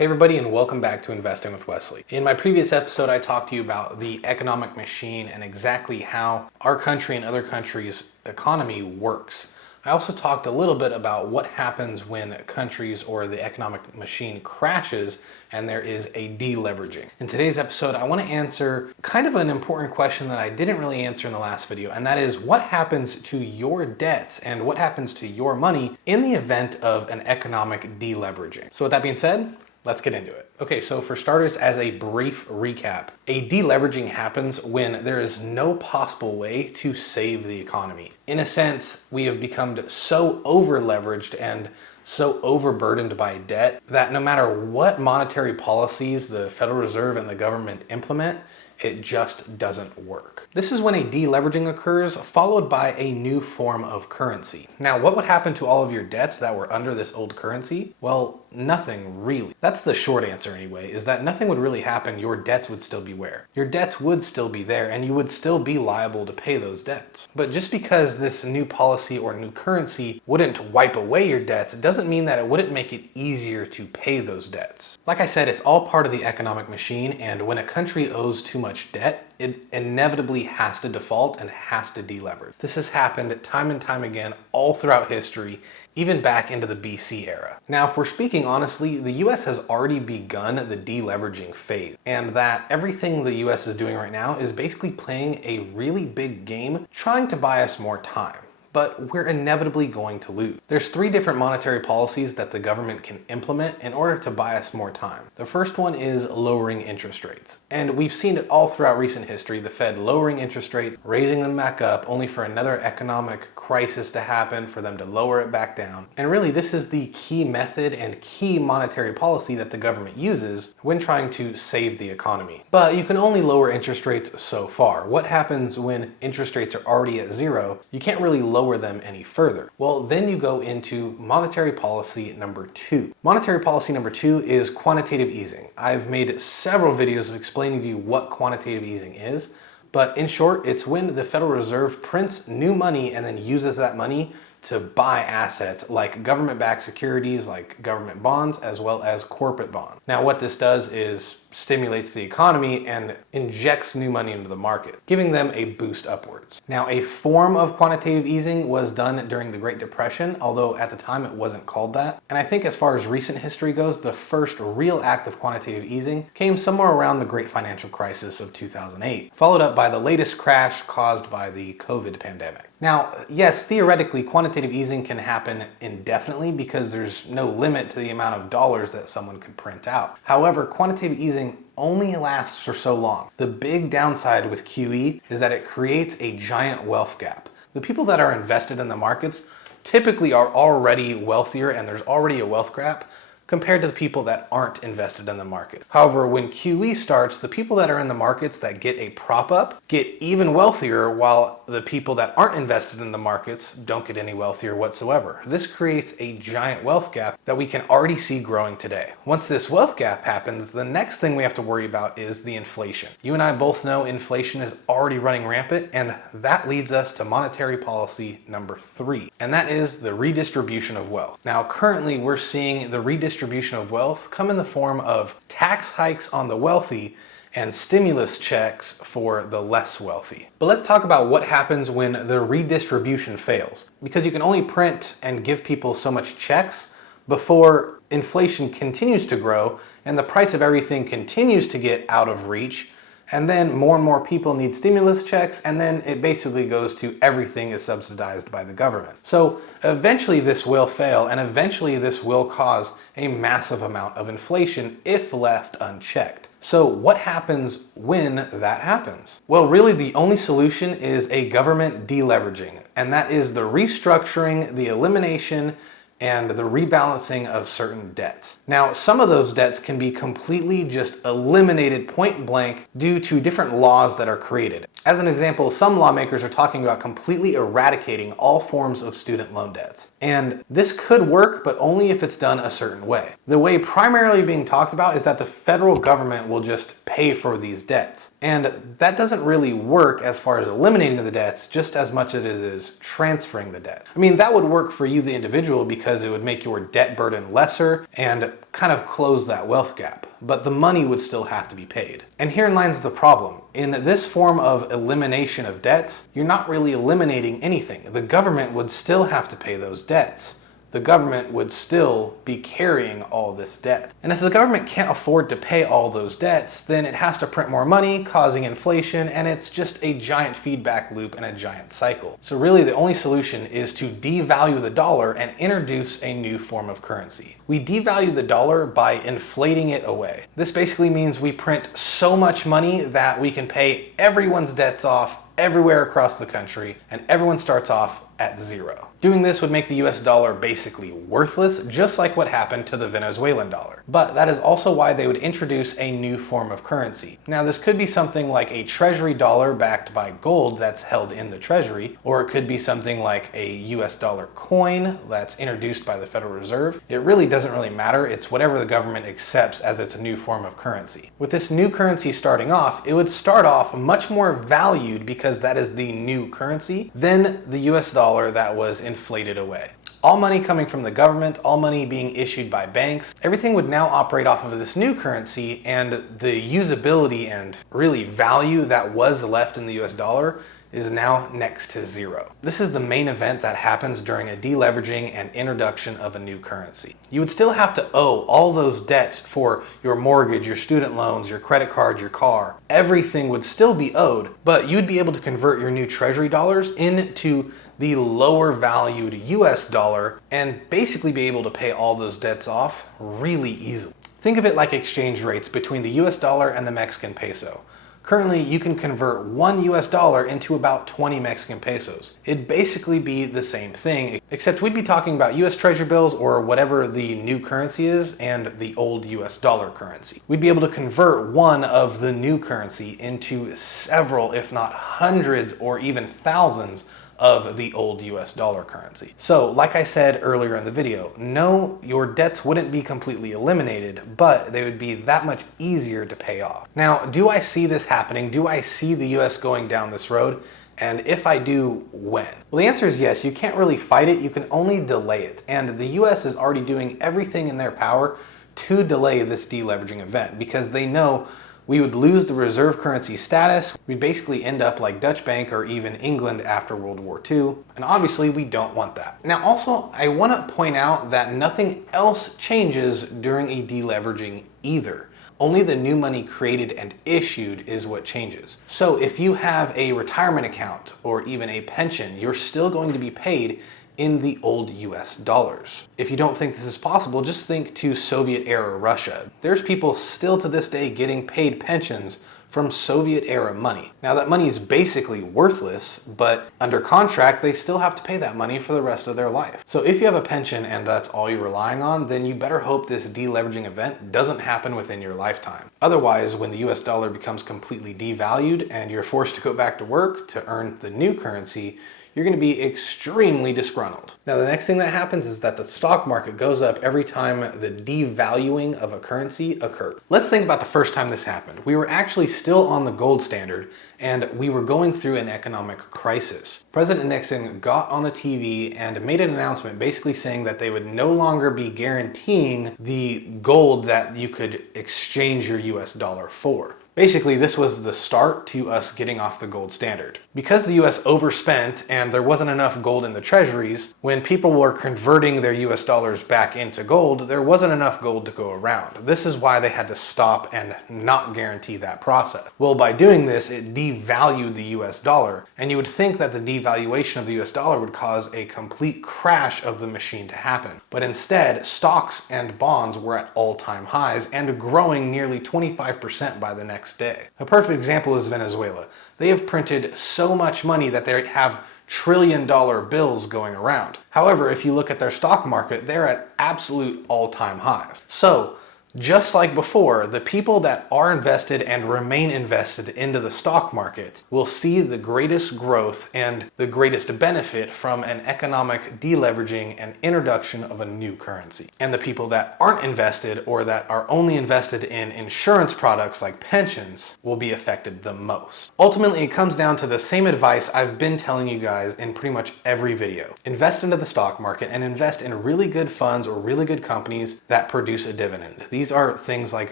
Hey everybody, and welcome back to Investing with Wesley. In my previous episode, I talked to you about the economic machine and exactly how our country and other countries' economy works. I also talked a little bit about what happens when countries or the economic machine crashes and there is a deleveraging. In today's episode, I want to answer kind of an important question that I didn't really answer in the last video, and that is what happens to your debts and what happens to your money in the event of an economic deleveraging. So with that being said, let's get into it. Okay, so for starters, as a brief recap, a deleveraging happens when there is no possible way to save the economy. In a sense, we have become so over-leveraged and so overburdened by debt that no matter what monetary policies the Federal Reserve and the government implement, it just doesn't work. This is when a deleveraging occurs, followed by a new form of currency. Now, what would happen to all of your debts that were under this old currency? Well, nothing really. That's the short answer anyway, is that nothing would really happen. Your debts would still be where? Your debts would still be there, and you would still be liable to pay those debts. But just because this new policy or new currency wouldn't wipe away your debts, it doesn't mean that it wouldn't make it easier to pay those debts. Like I said, it's all part of the economic machine, and when a country owes too much debt, it inevitably has to default and has to deleverage. This has happened time and time again all throughout history, even back into the BC era. Now, if we're speaking honestly, the US has already begun the deleveraging phase, and that everything the US is doing right now is basically playing a really big game trying to buy us more time. But we're inevitably going to lose. There's three different monetary policies that the government can implement in order to buy us more time. The first one is lowering interest rates. And we've seen it all throughout recent history, the Fed lowering interest rates, raising them back up, only for another economic crisis to happen, for them to lower it back down. And really, this is the key method and key monetary policy that the government uses when trying to save the economy. But you can only lower interest rates so far. What happens when interest rates are already at zero? You can't really lower them any further. Well, then you go into monetary policy number two. Monetary policy number two is quantitative easing. I've made several videos explaining to you what quantitative easing is, but in short, it's when the Federal Reserve prints new money and then uses that money to buy assets like government-backed securities, like government bonds, as well as corporate bonds. Now, what this does is stimulates the economy and injects new money into the market, giving them a boost upwards. Now, a form of quantitative easing was done during the Great Depression, although at the time it wasn't called that. And I think as far as recent history goes, the first real act of quantitative easing came somewhere around the Great Financial Crisis of 2008, followed up by the latest crash caused by the COVID pandemic. Now, yes, theoretically, quantitative easing can happen indefinitely because there's no limit to the amount of dollars that someone could print out. However, quantitative easing only lasts for so long. The big downside with QE is that it creates a giant wealth gap. The people that are invested in the markets typically are already wealthier, and there's already a wealth gap compared to the people that aren't invested in the market. However, when QE starts, the people that are in the markets that get a prop up get even wealthier, while the people that aren't invested in the markets don't get any wealthier whatsoever. This creates a giant wealth gap that we can already see growing today. Once this wealth gap happens, the next thing we have to worry about is the inflation. You and I both know inflation is already running rampant, and that leads us to monetary policy number three, and that is the redistribution of wealth. Now, currently we're seeing the redistribution of wealth come in the form of tax hikes on the wealthy and stimulus checks for the less wealthy. But let's talk about what happens when the redistribution fails, because you can only print and give people so much checks before inflation continues to grow and the price of everything continues to get out of reach. And then more and more people need stimulus checks, and then it basically goes to everything is subsidized by the government. So eventually this will fail, and eventually this will cause a massive amount of inflation if left unchecked. So what happens when that happens? Well, really the only solution is a government deleveraging, and that is the restructuring, the elimination, and the rebalancing of certain debts. Now, some of those debts can be completely just eliminated point blank due to different laws that are created. As an example, some lawmakers are talking about completely eradicating all forms of student loan debts. And this could work, but only if it's done a certain way. The way primarily being talked about is that the federal government will just pay for these debts. And that doesn't really work as far as eliminating the debts, just as much as it is transferring the debt. I mean, that would work for you, the individual, because because it would make your debt burden lesser and kind of close that wealth gap. But the money would still have to be paid. And herein lies the problem. In this form of elimination of debts, you're not really eliminating anything. The government would still have to pay those debts. The government would still be carrying all this debt. And if the government can't afford to pay all those debts, then it has to print more money, causing inflation, and it's just a giant feedback loop and a giant cycle. So really the only solution is to devalue the dollar and introduce a new form of currency. We devalue the dollar by inflating it away. This basically means we print so much money that we can pay everyone's debts off everywhere across the country, and everyone starts off at zero. Doing this would make the US dollar basically worthless, just like what happened to the Venezuelan dollar. But that is also why they would introduce a new form of currency. Now, this could be something like a treasury dollar backed by gold that's held in the treasury, or it could be something like a US dollar coin that's introduced by the Federal Reserve. It really doesn't really matter. It's whatever the government accepts as its new form of currency. With this new currency starting off, it would start off much more valued because that is the new currency than the US dollar that was inflated away. All money coming from the government, all money being issued by banks, everything would now operate off of this new currency, and the usability and really value that was left in the US dollar is now next to zero. This is the main event that happens during a deleveraging and introduction of a new currency. You would still have to owe all those debts for your mortgage, your student loans, your credit card, your car. Everything would still be owed, but you'd be able to convert your new treasury dollars into the lower valued US dollar and basically be able to pay all those debts off really easily. Think of it like exchange rates between the US dollar and the Mexican peso. Currently, you can convert one US dollar into about 20 Mexican pesos. It'd basically be the same thing, except we'd be talking about US treasury bills or whatever the new currency is and the old US dollar currency. We'd be able to convert one of the new currency into several, if not hundreds or even thousands of the old US dollar currency. So, like I said earlier in the video, no, your debts wouldn't be completely eliminated, but they would be that much easier to pay off. Now, do I see this happening? Do I see the US going down this road? And if I do, when? Well, the answer is yes. You can't really fight it, you can only delay it. And the US is already doing everything in their power to delay this deleveraging event because they know we would lose the reserve currency status. We'd basically end up like Dutch Bank or even England after World War II. And obviously we don't want that. Now also, I want to point out that nothing else changes during a deleveraging either. Only the new money created and issued is what changes. So if you have a retirement account or even a pension, you're still going to be paid in the old US dollars. If you don't think this is possible, just think to Soviet-era Russia. There's people still to this day getting paid pensions from Soviet-era money. Now that money is basically worthless, but under contract, they still have to pay that money for the rest of their life. So if you have a pension and that's all you're relying on, then you better hope this deleveraging event doesn't happen within your lifetime. Otherwise, when the US dollar becomes completely devalued and you're forced to go back to work to earn the new currency, you're going to be extremely disgruntled. Now, the next thing that happens is that the stock market goes up every time the devaluing of a currency occurs. Let's think about the first time this happened. We were actually still on the gold standard and we were going through an economic crisis. President Nixon got on the TV and made an announcement basically saying that they would no longer be guaranteeing the gold that you could exchange your US dollar for. Basically, this was the start to us getting off the gold standard. Because the US overspent and there wasn't enough gold in the treasuries, when people were converting their US dollars back into gold, there wasn't enough gold to go around. This is why they had to stop and not guarantee that process. Well, by doing this, it devalued the US dollar, and you would think that the devaluation of the US dollar would cause a complete crash of the machine to happen. But instead, stocks and bonds were at all-time highs and growing nearly 25% by the next day. A perfect example is Venezuela. They have printed so much money that they have trillion-dollar bills going around. However, if you look at their stock market, they're at absolute all-time highs. So Just like before, the people that are invested and remain invested into the stock market will see the greatest growth and the greatest benefit from an economic deleveraging and introduction of a new currency. And the people that aren't invested or that are only invested in insurance products like pensions will be affected the most. Ultimately, it comes down to the same advice I've been telling you guys in pretty much every video. Invest into the stock market and invest in really good funds or really good companies that produce a dividend. These are things like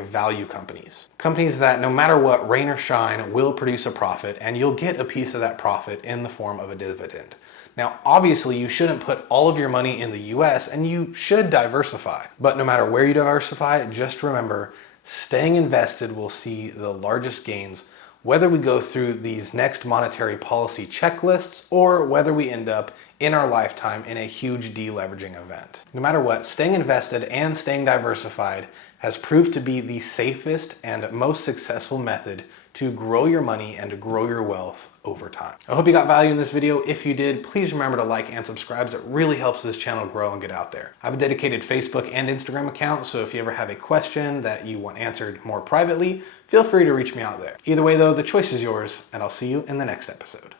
value companies. Companies that no matter what, rain or shine, will produce a profit, and you'll get a piece of that profit in the form of a dividend. Now, obviously, you shouldn't put all of your money in the US, and you should diversify. But no matter where you diversify, just remember, staying invested will see the largest gains, whether we go through these next monetary policy checklists or whether we end up in our lifetime in a huge deleveraging event. No matter what, staying invested and staying diversified has proved to be the safest and most successful method to grow your money and to grow your wealth over time. I hope you got value in this video. If you did, please remember to like and subscribe. It really helps this channel grow and get out there. I have a dedicated Facebook and Instagram account, so if you ever have a question that you want answered more privately, feel free to reach me out there. Either way though, the choice is yours, and I'll see you in the next episode.